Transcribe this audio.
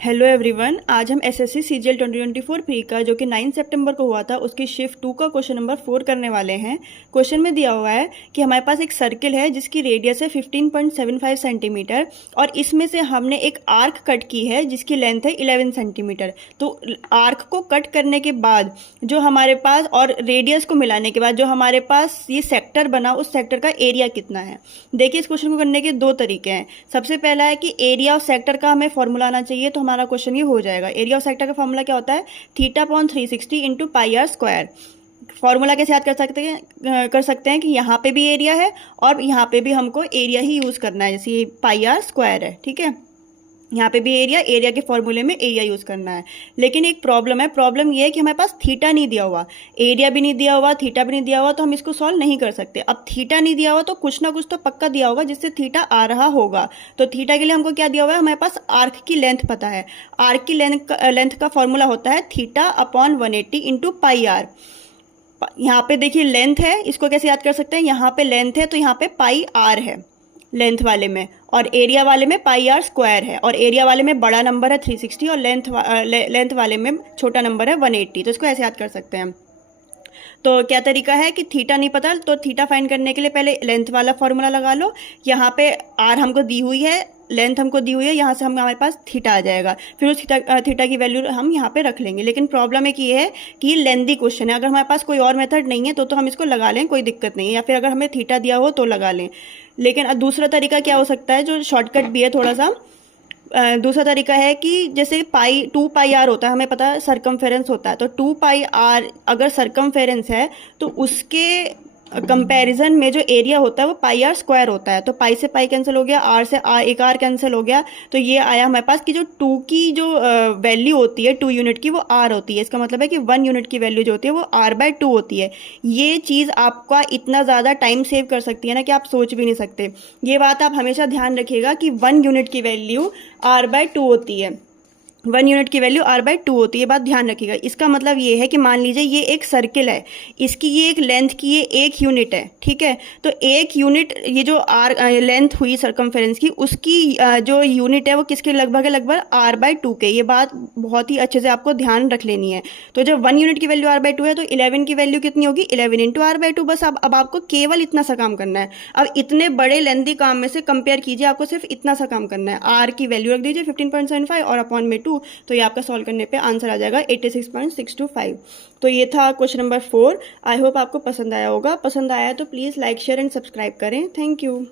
Hello everyone, आज हम SSC CGL 2024 pre का जो कि 9 सितंबर को हुआ था उसकी शिफ्ट 2 का क्वेश्चन नंबर 4 करने वाले हैं। क्वेश्चन में दिया हुआ है कि हमारे पास एक सर्किल है जिसकी रेडियस है 15.75 सेंटीमीटर और इसमें से हमने एक आर्क कट की है जिसकी लेंथ है 11 सेंटीमीटर। तो आर्क को कट करने के बाद जो हमारे पास और रेडियस को मिलाने के बाद जो हमारे पास ये सेक्टर बना उस सेक्टर का एरिया कितना है। देखिए, इस क्वेश्चन को करने के दो तरीके हैं। सबसे पहला है कि एरिया ऑफ सेक्टर का हमें फॉर्मूला आना चाहिए, तो हमारा क्वेश्चन ये हो जाएगा। एरिया ऑफ सेक्टर का फॉर्मूला क्या होता है? θ/360 into pi r square. Formula कैसे याद कर सकते हैं कि यहाँ पे भी एरिया है और यहाँ पे भी हमको एरिया ही यूज करना है, जैसे ये पाई आर स्क्वायर है, ठीक है। यहाँ पे भी एरिया के फॉर्मूले में एरिया यूज करना है। लेकिन एक प्रॉब्लम है, प्रॉब्लम ये है कि हमारे पास थीटा नहीं दिया हुआ, एरिया भी नहीं दिया हुआ, थीटा भी नहीं दिया हुआ, तो हम इसको सॉल्व नहीं कर सकते। अब थीटा नहीं दिया हुआ तो कुछ ना कुछ तो पक्का दिया होगा जिससे थीटा आ रहा होगा। तो थीटा के लिए हमको क्या दिया हुआ है? हमारे पास आर्क की लेंथ पता है। आर्क की लेंथ का फॉर्मूला होता है θ/180 इंटू पाई आर। यहाँ पे देखिए लेंथ है, इसको कैसे याद कर सकते हैं? यहाँ पे लेंथ है तो यहाँ पे पाई आर है लेंथ वाले में, और एरिया वाले में पाई आर स्क्वायर है, और एरिया वाले में बड़ा नंबर है 360 और लेंथ वाले में छोटा नंबर है 180। तो इसको ऐसे याद कर सकते हैं। तो क्या तरीका है कि थीटा नहीं पता तो थीटा फाइंड करने के लिए पहले लेंथ वाला फॉर्मूला लगा लो। यहाँ पे आर हमको दी हुई है, लेंथ हमको दी हुई है, यहाँ से हमारे पास थीटा आ जाएगा। फिर उस थीटा की वैल्यू हम यहाँ पे रख लेंगे। लेकिन प्रॉब्लम एक ये है कि ये लेंथी क्वेश्चन है। अगर हमारे पास कोई और मेथड नहीं है तो हम इसको लगा लें, कोई दिक्कत नहीं है, या फिर अगर हमें थीटा दिया हो तो लगा लें। लेकिन दूसरा तरीका क्या हो सकता है जो शॉर्टकट भी है थोड़ा सा? दूसरा तरीका है कि जैसे 2 पाई आर होता है, हमें पता है सरकमफेरेंस होता है, तो 2 पाई आर अगर सरकमफेरेंस है तो उसके कंपैरिजन में जो एरिया होता है वो पाई आर स्क्वायर होता है। तो पाई से पाई कैंसिल हो गया, आर से एक आर कैंसिल हो गया, तो ये आया हमारे पास कि जो 2 की जो वैल्यू होती है 2 यूनिट की वो आर होती है। इसका मतलब है कि 1 यूनिट की वैल्यू जो होती है वो r/2 होती है। ये चीज़ आपका इतना ज़्यादा टाइम सेव कर सकती है ना कि आप सोच भी नहीं सकते। ये बात आप हमेशा ध्यान रखिएगा कि 1 यूनिट की वैल्यू r/2 होती है, 1 यूनिट की वैल्यू r/2 होती है। ये बात ध्यान रखिएगा। इसका मतलब ये है कि मान लीजिए ये एक सर्किल है, इसकी ये एक लेंथ की ये 1 यूनिट है, ठीक है। तो 1 यूनिट ये जो लेंथ हुई सरकमफेरेंस की, उसकी जो यूनिट है वो किसके लगभग है? लगभग r/2 के। ये बात बहुत ही अच्छे से आपको ध्यान रख लेनी है। तो जब 1 यूनिट की वैल्यू r/2 है तो 11 की वैल्यू कितनी होगी? 11 इंटू r/2। बस अब आपको केवल इतना सा काम करना है। अब इतने बड़े लेंथी काम में से कंपेयर कीजिए, आपको सिर्फ इतना सा काम करना है। r की वैल्यू रख दीजिए 15.75 और अपॉन में 2, तो ये आपका सॉल्व करने पे आंसर आ जाएगा 86.625। तो ये था क्वेश्चन नंबर 4। आई होप आपको पसंद आया होगा। पसंद आया तो please like share and subscribe करें। Thank you.